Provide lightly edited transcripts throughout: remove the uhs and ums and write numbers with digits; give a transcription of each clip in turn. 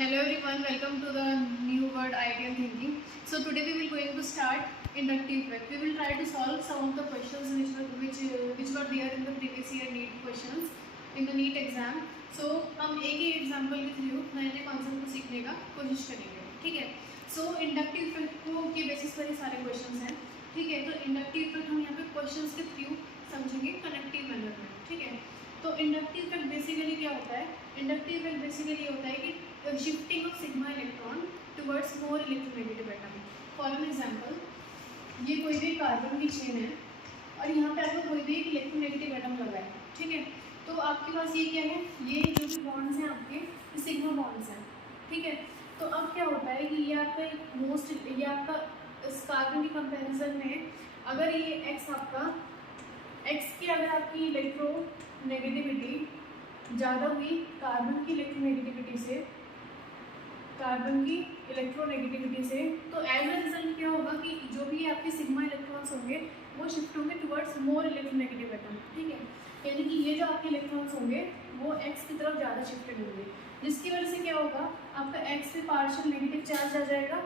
Hello everyone, welcome to the new word ideal thinking. So today we will going to start inductive effect. We will try to solve some of the questions which were there in the previous year NEET questions in the NEET exam. So हम एक ही example के through नए नए concept को सीखने का कोशिश करेंगे, ठीक है। सो इंडक्टिव इफेक्ट को के बेसिस पर ही सारे क्वेश्चंस हैं, ठीक है। तो इंडक्टिव इफेक्ट हम यहाँ पे क्वेश्चंस के थ्रू समझेंगे कनेक्टिव मैनर में, ठीक है। तो इंडक्टिव इफेक्ट बेसिकली क्या होता है? इंडक्टिव इफेक्ट बेसिकली होता है कि shifting of sigma electron towards more electronegative atom. For an example, ये कोई भी कार्बन की चेन है और यहाँ पे आपको कोई भी एक इलेक्ट्रोनेगेटिव एटम लगा है, ठीक है। तो आपके पास ये क्या है? ये जो भी बॉन्ड्स हैं आपके, ये सिग्मा बॉन्ड्स हैं, ठीक है। तो अब क्या होता है कि ये आपका ये आपका इस कार्बन के कंपेरिजन में अगर ये एक्स आपका एक्स की अगर आपकी इलेक्ट्रोनेगेटिविटी ज़्यादा हुई कार्बन की इलेक्ट्रोनेगेटिविटी से, तो एज अ रिजल्ट क्या होगा कि जो भी आपके सिग्मा इलेक्ट्रॉन्स होंगे वो शिफ्ट होंगे टुवर्ड्स मोर इलेक्ट्रोनेगेटिव एटम, ठीक है। यानी कि ये जो आपके इलेक्ट्रॉन्स होंगे वो एक्स की तरफ ज़्यादा शिफ्टेड होंगे, जिसकी वजह से क्या होगा, आपका एक्स पे पार्शियल नेगेटिव चार्ज आ जाएगा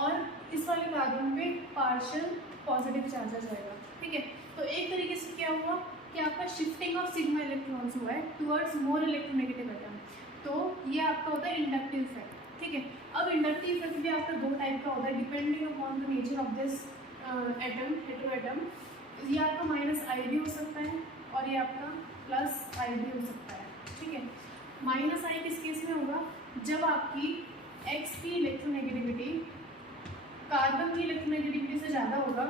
और इस वाले कार्बन पे पार्शियल पॉजिटिव चार्ज आ जाएगा, ठीक है। तो एक तरीके से क्या हुआ कि आपका शिफ्टिंग ऑफ सिग्मा इलेक्ट्रॉन्स हुआ है टुवर्ड्स मोर इलेक्ट्रोनेगेटिव एटम। तो ये आपका होता है इंडक्टिव इफेक्ट, ठीक है। अब इंडक्टिव इफेक्ट भी आपका दो टाइप का होता है depending upon the nature of this atom, hetero atom. ये आपका माइनस आई भी हो सकता है और ये आपका प्लस आई भी हो सकता है, ठीक है। माइनस आई किस केस में होगा? जब आपकी एक्स की इलेक्ट्रोनेगेटिविटी कार्बन की इलेक्ट्रोनेगेटिविटी से ज़्यादा होगा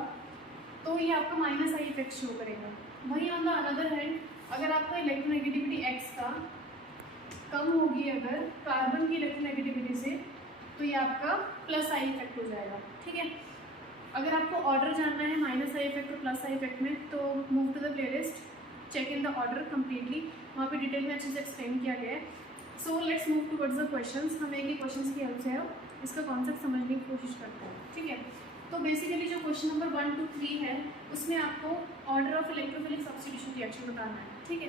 तो ये आपका माइनस आई इफेक्ट शो करेगा। वहीं ऑन द अनदर हैंड अगर आपका इलेक्ट्रोनेगेटिविटी एक्स का कम होगी अगर कार्बन की इलेक्ट्रोनेगेटिविटी से, तो ये आपका प्लस आई इफेक्ट हो जाएगा, ठीक है। अगर आपको ऑर्डर जानना है माइनस आई इफेक्ट और प्लस आई इफेक्ट में, तो move to the playlist, check in the order completely, वहाँ पे डिटेल में अच्छे से एक्सप्लेन किया गया है। सो let's move towards the questions. हम एक ही क्वेश्चंस की हेल्प से इसका कॉन्सेप्ट समझने की कोशिश करते हैं, ठीक है। तो बेसिकली जो क्वेश्चन नंबर 1 to 3 है उसमें आपको order of electrophilic substitution reaction बताना है, ठीक है।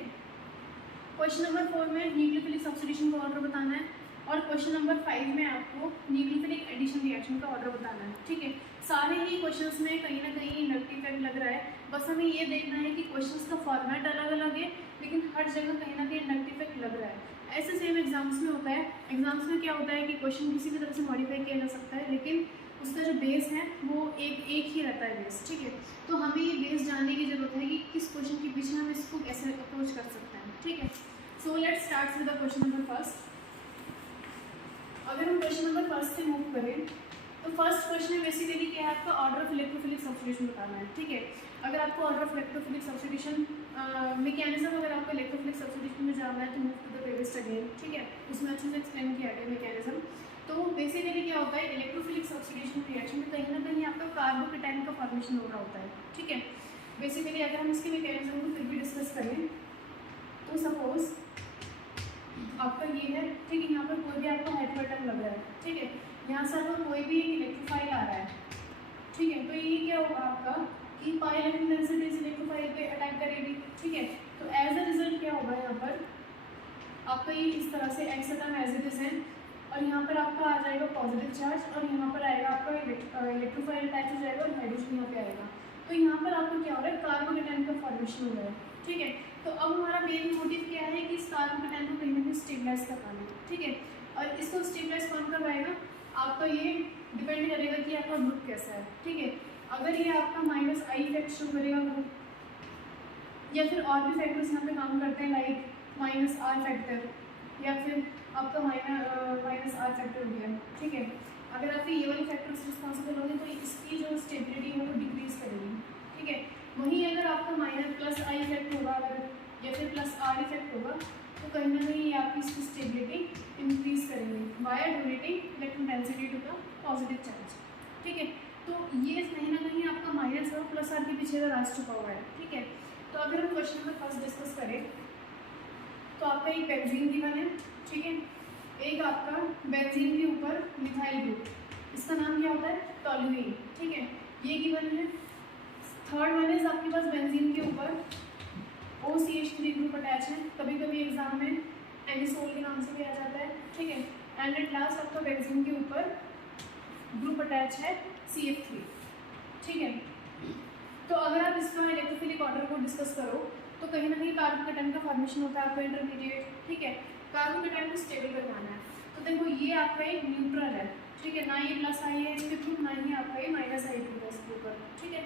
क्वेश्चन नंबर 4 में न्यूक्लियोफिलिक सब्स्टिट्यूशन का ऑर्डर बताना है और क्वेश्चन नंबर 5 में आपको न्यूक्लियोफिलिक एडिशन रिएक्शन का ऑर्डर बताना है, ठीक है। सारे ही क्वेश्चंस में कहीं ना कहीं इंडक्टिव इफेक्ट लग रहा है, बस हमें ये देखना है कि क्वेश्चंस का फॉर्मेट अलग अलग है लेकिन हर जगह कहीं ना कहीं इंडक्टिव इफेक्ट लग रहा है। ऐसे सेम एग्जाम्स में होता है। एग्जाम्स में क्या होता है कि क्वेश्चन किसी भी तरह से मॉडिफाई किया जा सकता है लेकिन उसका जो बेस है वो एक ही रहता है बेस, ठीक है। तो हमें ये बेस जानने की जरूरत है कि किस क्वेश्चन के पीछे हम इसको कैसे अप्रोच कर सकते हैं, ठीक है। So let's start with the question number first. अगर हम क्वेश्चन नंबर फर्स्ट से मूव करें तो फर्स्ट क्वेश्चन में बेसिकली क्या है, आपका ऑर्डर ऑफ इलेक्ट्रोफिलिक सब्स्टिट्यूशन बताना है, ठीक है। अगर आपको order of electrophilic substitution mechanism अगर आपको इलेक्ट्रोफिलिक सब्स्टिट्यूशन में जानना है तो move to the playlist again, ठीक है। उसमें अच्छे से एक्सप्लेन किया गया मैकेनिज्म। तो बेसिकली क्या होता है, इलेक्ट्रोफिलिक सब्स्टिट्यूशन रिएक्शन में कहीं ना कहीं आपका कार्बोकेटायन का फॉर्मेशन हो रहा होता है, ठीक है। बेसिकली अगर हम इसके मैकेनिज्म को फिर भी डिस्कस करें तो सपोज आपका ये है, ठीक है। यहाँ पर कोई भी आपका हेटेरोएटम लग रहा है, ठीक है। यहाँ से आपका कोई भी एक इलेक्ट्रोफाइल आ रहा है, ठीक है। तो ये क्या होगा आपका कि पाई इलेक्ट्रॉन डेंसिटी इस इलेक्ट्रोफाइल पे अटैक करेगी, ठीक है। तो एज अ रिजल्ट क्या होगा, यहाँ पर आपका ये इस तरह से X atom as it is है और यहाँ पर आपका आ जाएगा पॉजिटिव चार्ज और यहाँ पर आएगा आपका इलेक्ट्रोफाइल अटैच हो जाएगा और हाइड्रोजन यहाँ पे आएगा। तो यहाँ पर आपको क्या हो रहा है, कार्बोकेटायन का फॉर्मेशन हो रहा है, ठीक है। तो अब हमारा मेन मोटिव क्या है कि इस कार्बोकेटायन को कहीं ना कहीं स्टेबलाइज करवाना है, ठीक है। और इसको स्टेबलाइज कौन करवाएगा, आपका ये डिपेंड करेगा कि आपका ग्रुप कैसा है, ठीक है। अगर ये आपका माइनस आई इफेक्ट शो करेगा ग्रुप या फिर और भी फैक्टर्स यहाँ पे काम करते हैं लाइक माइनस आर फैक्टर या फिर आपका माइनस आर फैक्टर हो गया, ठीक है। अगर आपके ये वाले फैक्टर्स रिस्पॉन्सिबल होंगे तो इसकी जो स्टेबिलिटी है वो डिक्रीज करेगी, ठीक है। वहीं अगर आपका माइनस प्लस आई इफेक्ट होगा अगर या फिर प्लस आर इफेक्ट होगा तो कहीं ना कहीं आपकी इसकी स्टेबिलिटी इंक्रीज करेंगे via donating electron density to the positive charge, ठीक है। तो ये कहीं ना कहीं आपका माइनस और प्लस आर के पीछे का राज छुपा हुआ है, ठीक है। तो अगर हम क्वेश्चन नंबर फर्स्ट डिस्कस करें तो आपका एक बेंजीन गिवन है, ठीक है। एक आपका बेंजीन के ऊपर मिथाइल ग्रुप, इसका नाम क्या होता है, टॉलुइन, ठीक है। ये गिवन है। थर्ड वन इज आपके पास बेंजीन के ऊपर OCH3 ग्रुप अटैच है, कभी कभी एग्जाम में एनिसोल के नाम से भी आ जाता है, ठीक है। एंड एट लास्ट आपका बेंजीन के ऊपर ग्रुप अटैच है CF3, ठीक है। तो अगर आप इसका इलेक्ट्रोफिलिक ऑर्डर को डिस्कस करो तो कहीं ना कहीं कार्बोकेटाइन का फॉर्मेशन होता है आपका इंटरमीडिएट, ठीक है। कार्बोकेटाइन को स्टेबल करवाना है, तो देखो ये आपका एक न्यूट्रल है, ठीक है, ना ये प्लस आई है इसके थ्रू, ना ही आपका ये माइनस आई है इसके ऊपर, ठीक है।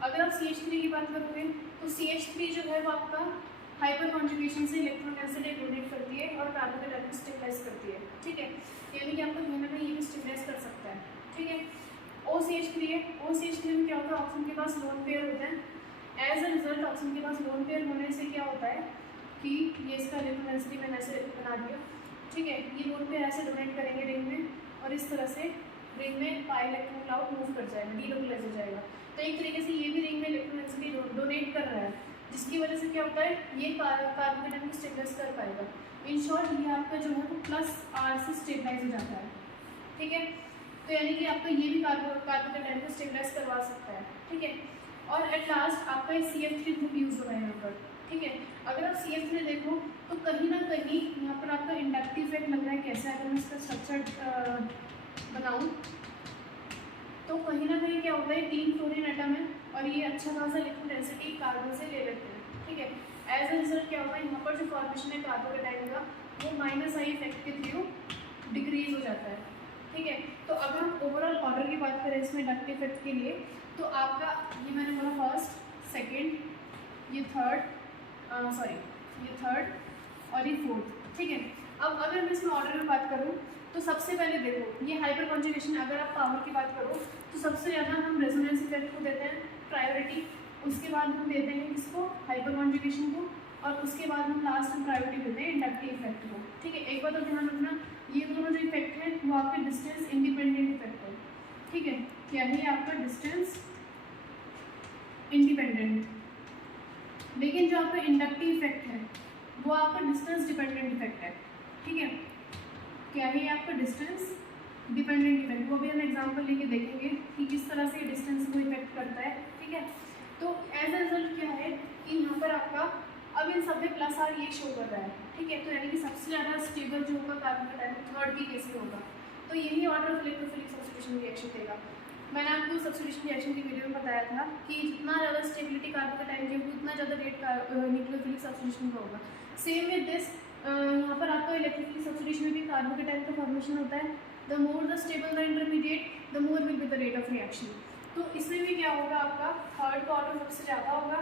अगर आप CH3 की बात करोगे तो CH3 जो है वो आपका हाइपर कॉन्जुगेशन से इलेक्ट्रॉन डेंसिटी डोनेट करती है और कार्बोकेटाइन को स्टेबलाइज करती है, ठीक है। यानी कि आपको कहीं ना कहीं ये भी स्टेबलाइज कर सकता है, ठीक है। OCH3 है, OCH3 में क्या होता है, ऑक्सीजन के पास लोन पेयर होता है। एज अ रिजल्ट ऑक्सीजन के पास लोन पेयर होने से क्या होता है कि ये इसका इलेक्ट्रॉन डेंसिटी मैंने ऐसे बना दिया, ठीक है। ये लोन पेयर ऐसे डोनेट करेंगे रिंग में और इस तरह से रिंग में पाई इलेक्ट्रॉन क्लाउड मूव कर जाएगा, डीलोकलाइज हो जाएगा। तो एक तरीके से ये भी रिंग में इलेक्ट्रॉन डेंसिटी डोनेट कर रहा है, जिसकी वजह से क्या होता है ये कार्बोकेटाइन को स्टेबलाइज कर पाएगा। इन शॉर्ट ये आपका जो है वो +R से स्टेबलाइज हो जाता है, ठीक है। तो यानी कि आपका ये भी कार्बोकेटाइन को स्टेबलाइज करवा सकता है, ठीक है। और एट लास्ट आपका CF3 ग्रुप यूज हो रहा है यहाँ पर, ठीक है। अगर आप CF3 देखो तो कहीं ना कहीं यहाँ पर आपका इंडक्टिव इफेक्ट लग रहा है। कैसे, अगर मैं इसका स्ट्रक्चर बनाऊँ तो कहीं ना कहीं क्या होता है 3 फ्लोरीन एटम है और ये अच्छा खासा इलेक्ट्रॉन डेंसिटी कार्बन से ले लेते हैं, ठीक है। एज अ रिजल्ट क्या होता है यहाँ पर जो फॉर्मेशन है कार्बोकेटाइन का वो -I इफेक्ट के थ्रू डिक्रीज हो जाता है, ठीक है। तो अगर हम ओवरऑल ऑर्डर की बात करें इसमें इंडक्टिव इफेक्ट के लिए तो आपका ये मैंने बोला फर्स्ट, सेकेंड, ये थर्ड और ये फोर्थ, ठीक है। अब अगर मैं इसमें ऑर्डर में बात करूँ तो सबसे पहले देखो ये हाइपर कॉन्जुगेशन, अगर आप पावर की बात करो तो सबसे ज़्यादा हम रेजोनेंस इफेक्ट को देते हैं प्रायोरिटी, उसके बाद हम देते हैं इसको हाइपर कॉन्जुगेशन को और उसके बाद हम लास्ट में प्रायोरिटी देते हैं इंडक्टिव इफेक्ट को, ठीक है। एक बात तो ध्यान रखना ये दोनों जो इफेक्ट है वो आपके डिस्टेंस इंडिपेंडेंट इफेक्ट है, ठीक है। क्या है आपका डिस्टेंस इंडिपेंडेंट, लेकिन जो आपका इंडक्टिव इफेक्ट है वो आपका डिस्टेंस डिपेंडेंट इफेक्ट है, ठीक है। क्या है आपका डिस्टेंस डिपेंडेंट इफेक्ट, वो भी हम एग्जांपल लेके देखेंगे कि किस तरह से डिस्टेंस को इफेक्ट करता है, ठीक है। तो एज अ रिजल्ट क्या है कि यहाँ पर आपका अब इन सब में +R ये शो कर रहा है, ठीक है। तो यानी कि सबसे ज़्यादा स्टेबल जो होगा कार्बोकेटाइन थर्ड की केस में होगा, तो यही order of electrophilic substitution reaction देगा। मैंने आपको सब्स्टिट्यूशन रिएक्शन की वीडियो में बताया था कि जितना ज़्यादा स्टेबिलिटी कार्बोकेटाइन की होगी उतना ज़्यादा रेट का न्यूक्लियोफिलिक सब्स्टिट्यूशन का होगा। सेम विद दिस यहाँ पर आपको इलेक्ट्रोफिलिक सब्स्टिट्यूशन में भी कार्बोकेटाइन का फॉर्मेशन होता है। The more the stable the intermediate the more will be the rate of reaction. तो इसमें भी क्या होगा आपका थर्ड का ऑर्डर सबसे ज़्यादा होगा।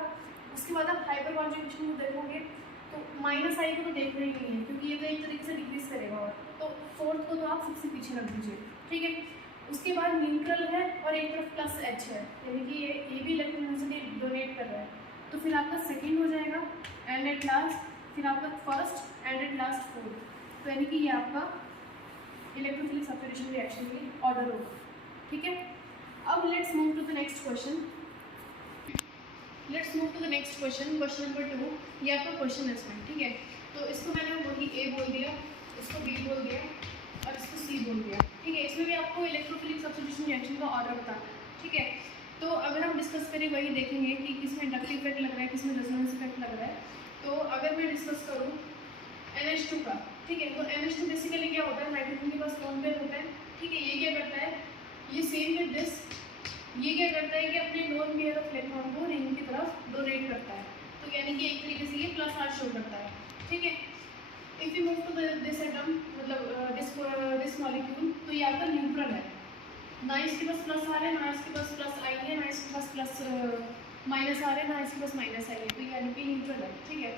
उसके बाद आप हाइपर कॉन्जुगेशन को देखोगे तो -I को तो देख रहे ही नहीं है क्योंकि ये तो एक तरीके से डिक्रीज करेगा, और तो फोर्थ को तो आप सबसे पीछे रख दीजिए, ठीक है। उसके बाद न्यूट्रल है और एक तरफ +H है, यानी कि ये भी इलेक्ट्रॉन डेंसिटी डोनेट कर रहा है, तो फिर आपका सेकेंड हो जाएगा एंड एट लास्ट फिर आपका first and at last fourth. तो यानी कि ये आपका इलेक्ट्रोफिलिक सब्स्टिट्यूशन रिएक्शन की ऑर्डर होगा, ठीक है। अब let's move to the next question. Question number 2, ये आपका क्वेश्चन है इसमें, ठीक है। तो इसको मैंने वही A बोल दिया, इसको B बोल दिया और इसको C बोल दिया, ठीक है। इसमें भी आपको इलेक्ट्रोफिलिक सब्स्टिट्यूशन रिएक्शन का ऑर्डर बताना है, ठीक है। तो अगर हम डिस्कस करें वही देखेंगे कि किसमें इंडक्टिव इफेक्ट लग रहा है, किसमें रेजोनेंस इफेक्ट लग रहा है। तो अगर मैं डिस्कस करूँ NH2 का, ठीक है। तो NH2 बेसिकली क्या होता है, नाइट्रोजन के पास लोन पेयर होता है, ठीक है। ये क्या करता है, ये सेम विद दिस, ये क्या करता है कि अपने लोन पेयर ऑफ इलेक्ट्रॉन को रिंग की तरफ डोनेट करता है, तो यानी कि एक तरीके से ये +R शो करता है, ठीक है। If you move to this atom, मतलब दिस मॉलिक्यूल, तो ये आपका न्यूट्रल है, ना इसके पास +R है, ना इसके पास +I है, ना इसके पास -R है, ना इसके पास -I है, तो यानी कि न्यूट्रल है, ठीक है।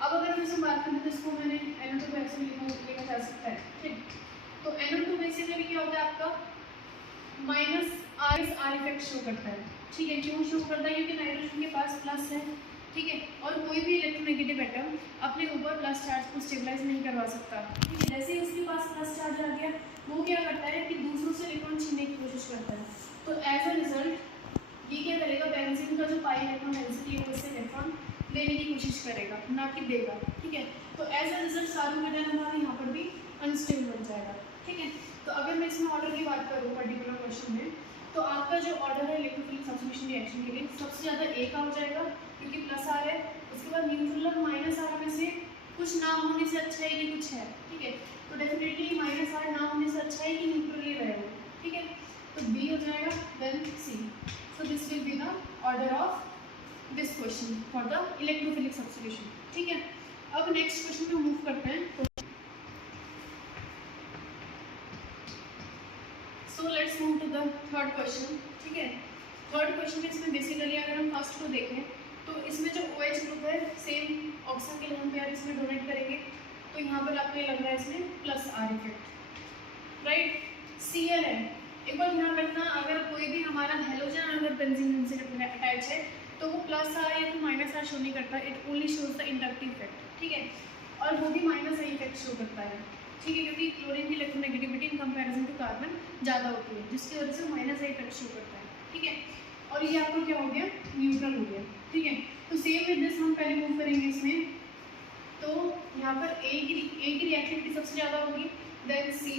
अब अगर हम इसे बात करें तो इसको मैंने NO2 को ऐसे लिखा जा सकता है, ठीक। तो NO2 बेसिकली क्या होता है आपका -R इफेक्ट शो करता है, ठीक है। क्यों शो करता है, क्योंकि नाइट्रोजन के पास प्लस है, ठीक है, और कोई भी इलेक्ट्रोनेगेटिव एटम अपने ऊपर प्लस चार्ज को स्टेबलाइज नहीं करवा सकता, ठीक है। जैसे ही उसके पास प्लस चार्ज आ गया वो क्या करता है कि दूसरों से इलेक्ट्रॉन छीनने की कोशिश करता है। तो एज अ रिजल्ट ये क्या करेगा, बेंजीन का जो पाई इलेक्ट्रॉन डेंसिटी है उससे इलेक्ट्रॉन लेने की कोशिश करेगा, ना कि देगा, ठीक है। तो एज अ रिजल्ट कार्बोकेटाइन हमारे यहाँ पर भी अनस्टेबल बन जाएगा, ठीक है। तो अगर मैं इसमें ऑर्डर की बात करूँ पर्टिकुलर क्वेश्चन में, तो आपका जो ऑर्डर है इलेक्ट्रोफिलिक सब्स्टिट्यूशन रिएक्शन के लिए सबसे ज़्यादा A का हो जाएगा क्योंकि +R है। उसके बाद न्यूट्रल -R में से कुछ ना होने से अच्छा है कि कुछ है, ठीक है। तो डेफिनेटली -R ना इलेक्ट्रोफिलिक सब्स्टिट्यूशन। ठीक है, अब नेक्स्ट क्वेश्चन में मूव करते हैं। So let's move to the third question. ठीक है, थर्ड क्वेश्चन में इसमें बेसिकली अगर हम फर्स्ट को देखें तो इसमें जो OH ग्रुप है सेम ऑक्सीजन के लोन पेयर इसमें डोनेट करेंगे, तो यहाँ पर आपको ये लग रहा है इसमें plus R effect, right. Cl है, एक बार ध्यान रखना अगर कोई भी हमारा हेलोजन अगर बेंजीन से अटैच है तो वो प्लस आर या फिर माइनस आर शो नहीं करता, it only shows the inductive effect. ठीक है, और वो भी माइनस आई इफेक्ट शो करता है। ठीक है, क्योंकि क्लोरीन की electronegativity in comparison to carbon ज़्यादा होती है, जिसकी वजह से माइनस आई इफेक्ट शो करता है। ठीक है, और ये आपको क्या हो गया, न्यूट्रल हो गया। ठीक है, तो सेम विद दिस हम पहले मूव करेंगे इसमें, तो यहाँ पर ए की रिएक्टिविटी सबसे ज़्यादा होगी, देन सी,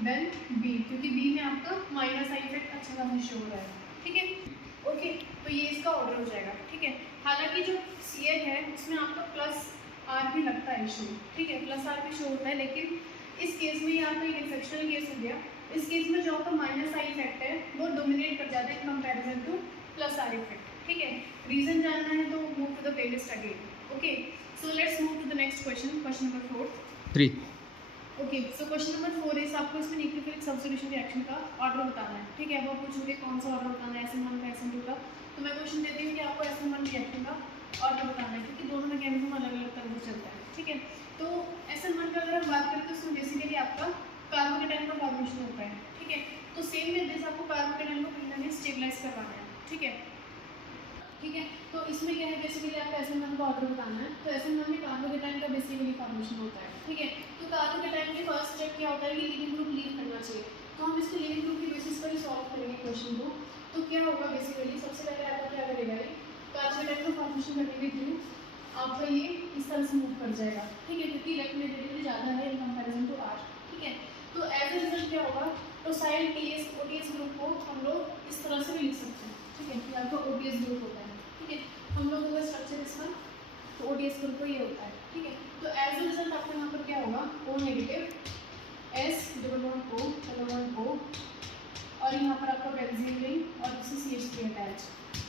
देन बी, क्योंकि बी में आपका माइनस आई इफेक्ट अच्छा खासा शो हो रहा है। ठीक है, ओके, तो ये इसका ऑर्डर हो जाएगा। ठीक है, हालांकि जो Cl है उसमें आपका प्लस आर भी लगता है शो। ठीक है, प्लस आर भी शो होता है, लेकिन इस केस में ये आपका एक एक्सेप्शनल केस हो गया। इस केस में जो आपका माइनस आई इफेक्ट है वो डोमिनेट कर जाता है in comparison to plus R effect. ठीक है, रीजन जानना है तो move to the playlist again. Okay, so let's move to the next question, question number 4। Okay, so question number 4 is आपको इसमें न्यूक्लियोफिलिक सब्स्टिट्यूशन रिएक्शन का ऑर्डर बताना है। ठीक है, अब आप पूछोगे कौन सा ऑर्डर बताना है, SN1 का SN2 का, तो मैं क्वेश्चन देती हूँ कि आपको SN1 रिएक्शन का ऑर्डर बताना है, क्योंकि दोनों मैकेनिज्म अलग अलग तरह से चलता है। ठीक है, तो SN1 का अगर हम बात करें तो उसमें बेसिकली आपका कार्बोकेटाइन का फॉर्मेशन होता है। ठीक है, तो सेम विद दिस आपको कार्बोकेटाइन को कहीं ना कहीं स्टेबलाइज करवाना है। ठीक है, ठीक है, तो इसमें क्या है, बेसिकली आपको SN1 का ऑर्डर बताना है, तो SN1 में कार्बोकेटाइन का बेसिकली फॉर्मेशन होता है। ठीक है, तो कार्बोकेटाइन के फर्स्ट स्टेप क्या होता है कि लीविंग ग्रुप लीव करना चाहिए, तो हम इसको लीविंग ग्रुप की बेसिस पर ही सॉल्व करेंगे क्वेश्चन को। तो क्या होगा, बेसिकली सबसे पहले आपका क्या करेगा, ये कार्बोकेटाइन का फॉर्मेशन करने के थ्रू आपका ये इस तरह से मूव कर जाएगा। ठीक है, क्योंकि इलेक्ट्रोनेगेटिविटी ज़्यादा है इन कंपैरिजन टू आर। ठीक है, तो एज ए रिजल्ट क्या होगा, टोसाइल OTS ग्रुप को हम लोग इस तरह से भी लिख सकते हैं। ठीक है, ये आपका OTS ग्रुप होता है। ठीक है, हम लोगों का स्ट्रक्चर इसका तो OTS ग्रुप को ये होता है। ठीक है, तो एज ए रिजल्ट आपको यहाँ पर क्या होगा, O negative, S double bond O, और यहाँ पर आपका बेंजीन रिंग और इससे CH3 attach.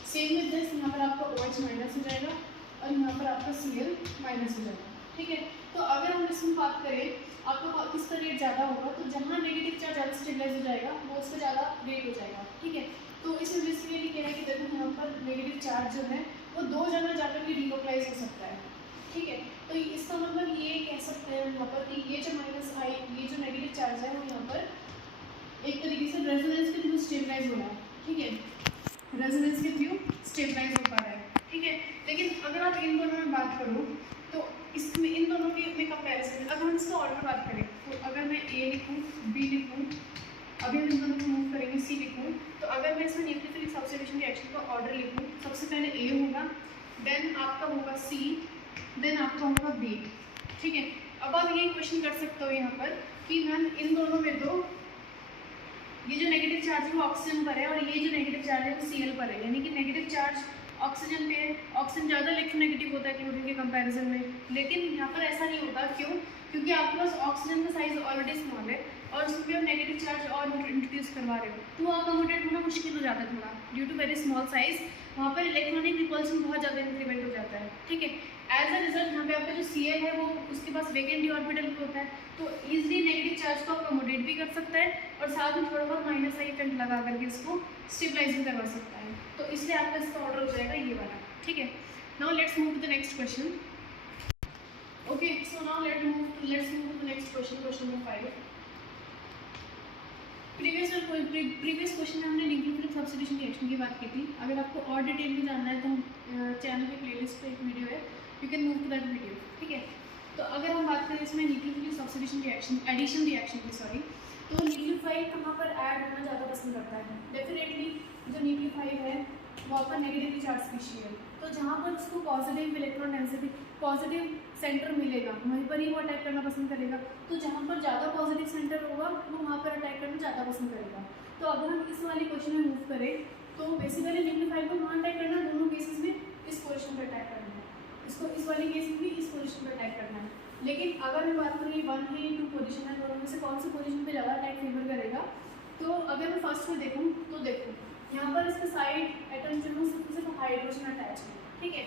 Same with this यहाँ पर आपका OH माइनस हो जाएगा और यहाँ पर आपका Cl माइनस हो जाएगा। ठीक है, तो अगर हम इसमें बात करें आपका किसका रेट ज़्यादा होगा, तो जहाँ नेगेटिव चार्ज ज़्यादा स्टेबलाइज हो जाएगा वो उसका ज़्यादा रेट हो जाएगा। ठीक है, तो इसमें बेसिकली क्या है कि देखो यहाँ पर नेगेटिव चार्ज जो है वो 2 जगह जाकर के डिलोकलाइज हो सकता है। ठीक है, तो इसका मतलब ये कह सकते हैं यहाँ पर कि ये जो माइनस आई, ये जो नेगेटिव चार्ज है वो यहाँ पर एक तरीके से रेजोनेंस के थ्रू स्टेबलाइज हो रहा है। ठीक है, रेजोनेंस के थ्रू स्टेबलाइज हो पा रहा है। ठीक है, लेकिन अगर आप इन दोनों में बात करो तो इसमें इन दोनों के कंपैरिजन, अगर हम इसका ऑर्डर बात करें तो अगर मैं A लिखूँ, B लिखूँ, अभी हम इन दोनों को मूव करेंगे, C लिखूँ, तो अगर मैं इसमें न्यूक्लियोफिलिक सब्स्टिट्यूशन रिएक्शन का ऑर्डर लिखूँ, सबसे पहले A होगा, देन आपका होगा C, देन आपका होगा B। ठीक है, अब आप ये क्वेश्चन कर सकते हो यहाँ पर कि मैम इन दोनों में तो ये जो नेगेटिव चार्ज है वो ऑक्सीजन पर है और ये जो नेगेटिव चार्ज है वो Cl पर है, यानी कि नेगेटिव चार्ज ऑक्सीजन पे, ऑक्सीजन ज़्यादा इलेक्ट्रोनेगेटिव होता है क्लोरीन के कंपैरिजन में, लेकिन यहाँ पर ऐसा नहीं होता। क्यों? क्योंकि आपके पास ऑक्सीजन का साइज ऑलरेडी स्मॉल है और उसमें आप नेगेटिव चार्ज और इंट्रोड्यूस करवा रहे हो, तो अकोमोडेट होना मुश्किल हो जाता है थोड़ा, due to very small size वहाँ पर इलेक्ट्रॉनिक रिपल्शन बहुत ज़्यादा इंक्रीमेंट हो जाता है। ठीक है, एज अ रिजल्ट यहाँ पे आपका जो Cl है वो उसके पास वेकेंट डी ऑर्बिटल भी होता है, तो ईजिली नेगेटिव चार्ज को अकोमोडेट भी कर सकता है और साथ में थोड़ा बहुत माइनस आई इफेक्ट लगा करके इसको स्टेबलाइज भी करवा सकता है, तो इसलिए आपका इसका ऑर्डर हो जाएगा ये वाला। ठीक है, now let's move to the next question. Okay, so now let's move to the next question, question number 5। Previous question में हमने न्यूक्लियोफिलिक सब्स्टिट्यूशन रिएक्शन की बात की थी। अगर आपको और डिटेल में जानना है तो चैनल की प्लेलिस्ट पे एक वीडियो है, you can move to that video. ठीक है, तो अगर हम बात करें इसमें nucleophilic substitution reaction, addition reaction की, सॉरी, तो न्यूक्लियोफाइल कहाँ पर ऐड होना ज़्यादा पसंद करता है? डेफिनेटली जो न्यूक्लियोफाइल है वो आपका नेगेटिवली चार्ज स्पीशीज है, तो जहाँ पर उसको positive electron density, positive centre मिलेगा वहीं पर ही वो अटैक करना पसंद करेगा, तो जहाँ पर ज़्यादा पॉजिटिव सेंटर होगा वो वहाँ पर अटैक करना ज़्यादा पसंद करेगा। तो अगर हम इस वाली क्वेश्चन में मूव करें तो बेसिकली न्यूक्लियोफाइल को वहाँ अटैक करना, दोनों केसेस में इस पोजिशन पर अटैक करना है, इसको इस वाले केस में भी इस पोजिशन पर अटैक करना है। लेकिन अगर हम बात करें 1 है 2 पोजिशन है, दोनों में से कौन सी पोजिशन पर ज़्यादा अटैक फेवर करेगा, तो अगर मैं फर्स्ट में देखूँ तो देखो यहाँ पर इसका साइड एटम जो है सिर्फ हाइड्रोजन अटैच है। ठीक है,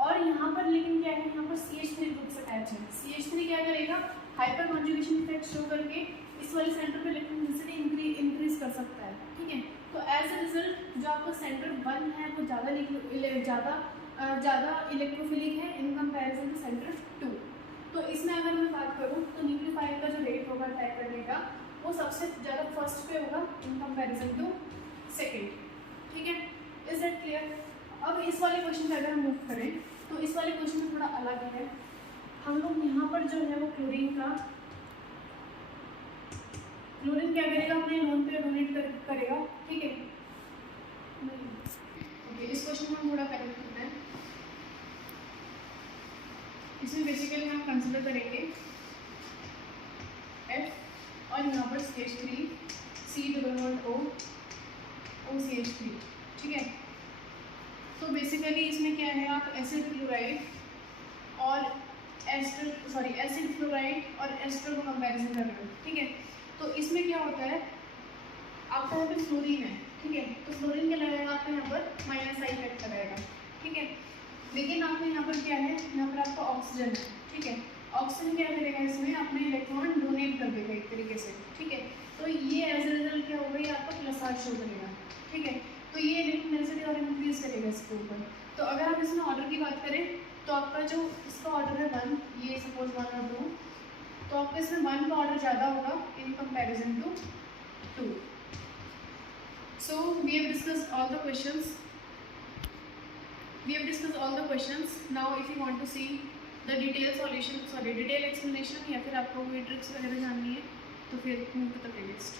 और यहाँ पर लेकिन क्या है, यहाँ पर CH3 ग्रुप से अटैच है। CH3 क्या करेगा, हाइपर कॉन्जुगेशन इफेक्ट शो करके इस वाले सेंटर पे इलेक्ट्रॉन डेंसिटी इंक्रीज कर सकता है, ठीक है। तो एज अ रिजल्ट जो आपका सेंटर 1 है वो ज़्यादा इलेक्ट्रोफिलिक है इन कंपैरिजन टू सेंटर 2। तो इसमें अगर मैं बात करूँ तो न्यूक्लियोफाइल का जो रेट होगा अटैक करने का वो सबसे ज़्यादा फर्स्ट पे होगा इन कंपैरिजन टू सेकेंड, ठीक है। Is that clear? अब इस वाले क्वेश्चन पे अगर हम मूव करें तो इस वाले क्वेश्चन में थोड़ा अलग है। हम लोग यहाँ पर जो है वो क्लोरीन क्या करेगा, अपने लोन पे डोनेट करेगा, ठीक है। ओके, इस क्वेश्चन को हम थोड़ा करेक्ट करते हैं। इसमें बेसिकली हम कंसिडर करेंगे F और यहाँ पर CH3 COOCH3, ठीक है। तो बेसिकली इसमें क्या है, आप एसिड फ्लोराइड और एसिड फ्लोराइड और एस्टर को कंपैरिजन कर रहे हो, ठीक है। तो इसमें क्या होता है, आपका यहाँ पे फ्लोरीन है, ठीक है। तो फ्लोरीन क्या लगाएगा, आपका यहाँ पर माइनस आई इफेक्ट कराएगा, ठीक है। लेकिन आपके यहाँ पर क्या है, यहाँ पर आपका ऑक्सीजन है, ठीक है। ऑक्सीजन क्या करेगा, इसमें अपने इलेक्ट्रॉन डोनेट कर देगा एक तरीके से, ठीक है। तो ये एज ए रिजल्ट क्या होगा, ये आपका प्लस आर शो करेगा, ठीक है। तो ये इलेक्ट्रॉन डेंसिटी और इंक्रीज करेगा इसके ऊपर। तो अगर आप इसमें ऑर्डर की बात करें तो आपका जो इसका ऑर्डर है 1, ये सपोज 1 और 2, तो आपका इसमें 1 का ऑर्डर ज़्यादा होगा in comparison to 2। So we have discussed all the questions. Now if you want to see the detailed explanation या फिर आपको कोई ट्रिक्स वगैरह जाननी है तो फिर मूव टू द प्लेलिस्ट।